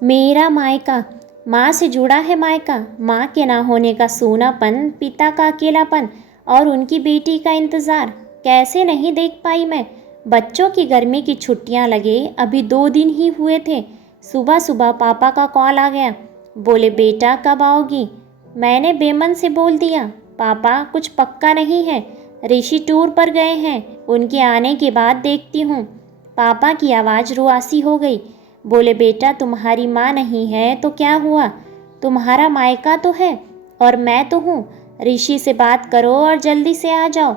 मेरा मायका, माँ से जुड़ा है मायका। माँ के ना होने का सूनापन, पिता का अकेलापन और उनकी बेटी का इंतज़ार कैसे नहीं देख पाई मैं। बच्चों की गर्मी की छुट्टियाँ लगे अभी 2 दिन ही हुए थे। सुबह सुबह पापा का कॉल आ गया। बोले बेटा कब आओगी। मैंने बेमन से बोल दिया पापा कुछ पक्का नहीं है, ऋषि टूर पर गए हैं, उनके आने के बाद देखती हूँ। पापा की आवाज़ रुआसी हो गई। बोले बेटा तुम्हारी माँ नहीं है तो क्या हुआ, तुम्हारा मायका तो है और मैं तो हूँ। ऋषि से बात करो और जल्दी से आ जाओ।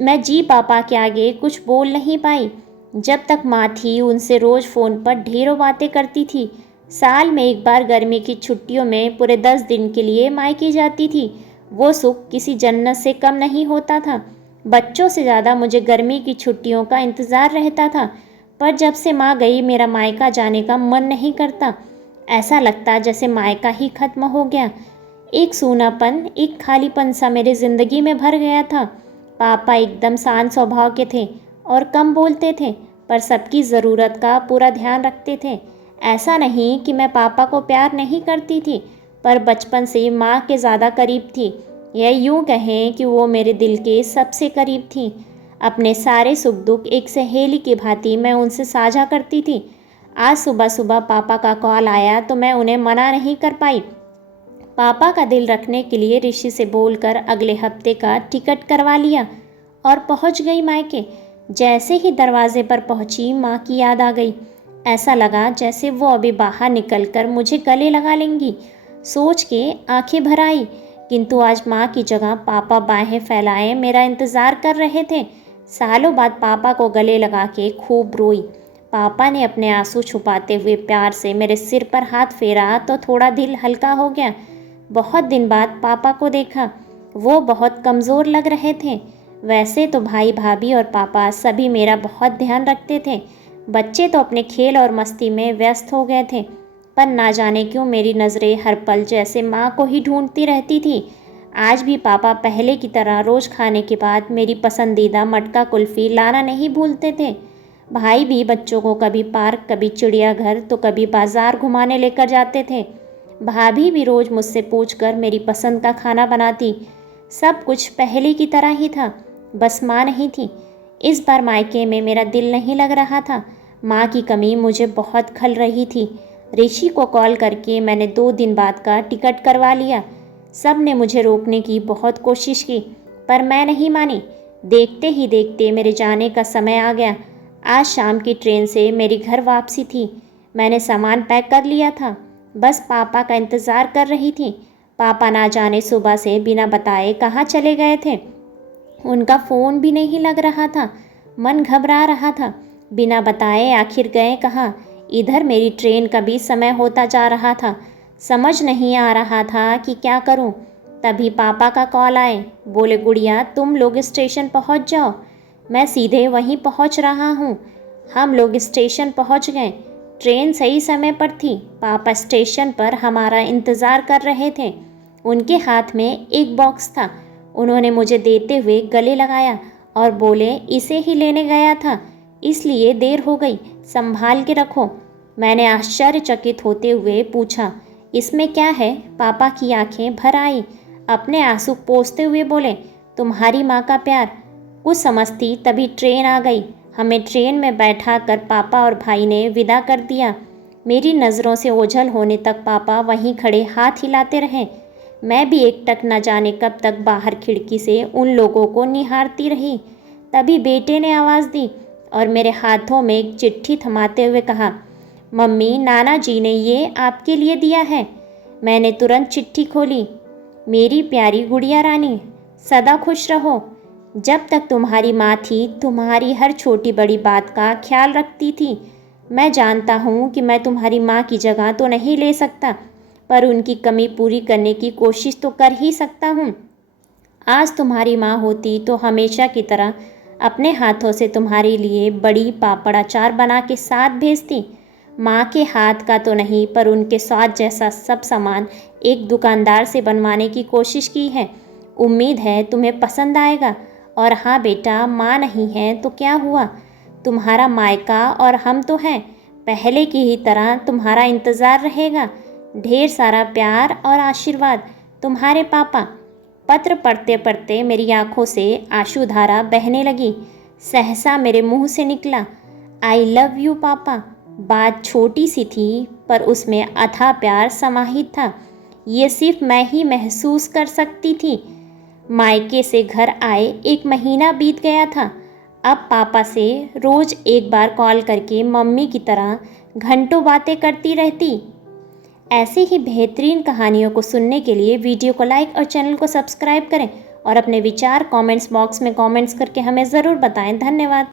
मैं जी पापा के आगे कुछ बोल नहीं पाई। जब तक माँ थी उनसे रोज़ फ़ोन पर ढेरों बातें करती थी। साल में एक बार गर्मी की छुट्टियों में पूरे 10 दिन के लिए मायके जाती थी। वो सुख किसी जन्नत से कम नहीं होता था। बच्चों से ज़्यादा मुझे गर्मी की छुट्टियों का इंतज़ार रहता था। पर जब से माँ गई मेरा मायका जाने का मन नहीं करता। ऐसा लगता जैसे मायका ही खत्म हो गया। एक सूनापन, एक खालीपन सा मेरे ज़िंदगी में भर गया था। पापा एकदम शांत स्वभाव के थे और कम बोलते थे, पर सबकी ज़रूरत का पूरा ध्यान रखते थे। ऐसा नहीं कि मैं पापा को प्यार नहीं करती थी, पर बचपन से माँ के ज़्यादा करीब थी। यह यूँ कहें कि वो मेरे दिल के सबसे करीब थी। अपने सारे सुख दुख एक सहेली की भांति मैं उनसे साझा करती थी। आज सुबह सुबह पापा का कॉल आया तो मैं उन्हें मना नहीं कर पाई। पापा का दिल रखने के लिए ऋषि से बोलकर अगले हफ्ते का टिकट करवा लिया और पहुंच गई मायके। जैसे ही दरवाजे पर पहुंची माँ की याद आ गई। ऐसा लगा जैसे वो अभी बाहर निकलकर मुझे गले लगा लेंगी। सोच के आंखें भर आई, किंतु आज माँ की जगह पापा बाहें फैलाए मेरा इंतज़ार कर रहे थे। सालों बाद पापा को गले लगा के खूब रोई। पापा ने अपने आंसू छुपाते हुए प्यार से मेरे सिर पर हाथ फेरा तो थोड़ा दिल हल्का हो गया। बहुत दिन बाद पापा को देखा। वो बहुत कमज़ोर लग रहे थे। वैसे तो भाई भाभी और पापा सभी मेरा बहुत ध्यान रखते थे। बच्चे तो अपने खेल और मस्ती में व्यस्त हो गए थे, पर ना जाने क्यों मेरी नज़रें हर पल जैसे माँ को ही ढूंढती रहती थी। आज भी पापा पहले की तरह रोज़ खाने के बाद मेरी पसंदीदा मटका कुल्फ़ी लाना नहीं भूलते थे। भाई भी बच्चों को कभी पार्क, कभी चिड़ियाघर तो कभी बाज़ार घुमाने लेकर जाते थे। भाभी भी रोज़ मुझसे पूछकर मेरी पसंद का खाना बनाती। सब कुछ पहले की तरह ही था, बस माँ नहीं थी। इस बार मायके में मेरा दिल नहीं लग रहा था। माँ की कमी मुझे बहुत खल रही थी। ऋषि को कॉल करके मैंने 2 दिन बाद का टिकट करवा लिया। सब ने मुझे रोकने की बहुत कोशिश की, पर मैं नहीं मानी। देखते ही देखते मेरे जाने का समय आ गया। आज शाम की ट्रेन से मेरी घर वापसी थी। मैंने सामान पैक कर लिया था, बस पापा का इंतज़ार कर रही थी। पापा ना जाने सुबह से बिना बताए कहाँ चले गए थे। उनका फ़ोन भी नहीं लग रहा था। मन घबरा रहा था। बिना बताए आखिर गए कहाँ। इधर मेरी ट्रेन का भी समय होता जा रहा था। समझ नहीं आ रहा था कि क्या करूं। तभी पापा का कॉल आए। बोले गुड़िया तुम लोग स्टेशन पहुंच जाओ। मैं सीधे वहीं पहुंच रहा हूं। हम लोग स्टेशन पहुंच गए। ट्रेन सही समय पर थी। पापा स्टेशन पर हमारा इंतज़ार कर रहे थे। उनके हाथ में एक बॉक्स था। उन्होंने मुझे देते हुए गले लगाया और बोले इसे ही लेने गया था, इसलिए देर हो गई, संभाल के रखो। मैंने आश्चर्यचकित होते हुए पूछा इसमें क्या है। पापा की आंखें भर आई। अपने आंसू पोंछते हुए बोले तुम्हारी माँ का प्यार। कुछ समझती तभी ट्रेन आ गई। हमें ट्रेन में बैठा कर पापा और भाई ने विदा कर दिया। मेरी नज़रों से ओझल होने तक पापा वहीं खड़े हाथ हिलाते रहे। मैं भी एकटक न जाने कब तक बाहर खिड़की से उन लोगों को निहारती रही। तभी बेटे ने आवाज़ दी और मेरे हाथों में एक चिट्ठी थमाते हुए कहा मम्मी नाना जी ने ये आपके लिए दिया है। मैंने तुरंत चिट्ठी खोली। मेरी प्यारी गुड़िया रानी, सदा खुश रहो। जब तक तुम्हारी माँ थी तुम्हारी हर छोटी बड़ी बात का ख्याल रखती थी। मैं जानता हूँ कि मैं तुम्हारी माँ की जगह तो नहीं ले सकता, पर उनकी कमी पूरी करने की कोशिश तो कर ही सकता हूँ। आज तुम्हारी माँ होती तो हमेशा की तरह अपने हाथों से तुम्हारे लिए बड़ी पापड़ अचार बना के साथ भेजती। माँ के हाथ का तो नहीं, पर उनके स्वाद जैसा सब सामान एक दुकानदार से बनवाने की कोशिश की है। उम्मीद है तुम्हें पसंद आएगा। और हाँ बेटा, माँ नहीं है तो क्या हुआ, तुम्हारा मायका और हम तो हैं। पहले की ही तरह तुम्हारा इंतज़ार रहेगा। ढेर सारा प्यार और आशीर्वाद, तुम्हारे पापा। पत्र पढ़ते पढ़ते मेरी आंखों से आंसुधारा बहने लगी। सहसा मेरे मुंह से निकला, आई लव यू पापा। बात छोटी सी थी पर उसमें अथाह प्यार समाहित था। ये सिर्फ मैं ही महसूस कर सकती थी। मायके से घर आए 1 महीना बीत गया था। अब पापा से रोज़ एक बार कॉल करके मम्मी की तरह घंटों बातें करती रहती। ऐसी ही बेहतरीन कहानियों को सुनने के लिए वीडियो को लाइक और चैनल को सब्सक्राइब करें और अपने विचार कमेंट्स बॉक्स में कमेंट्स करके हमें ज़रूर बताएं। धन्यवाद।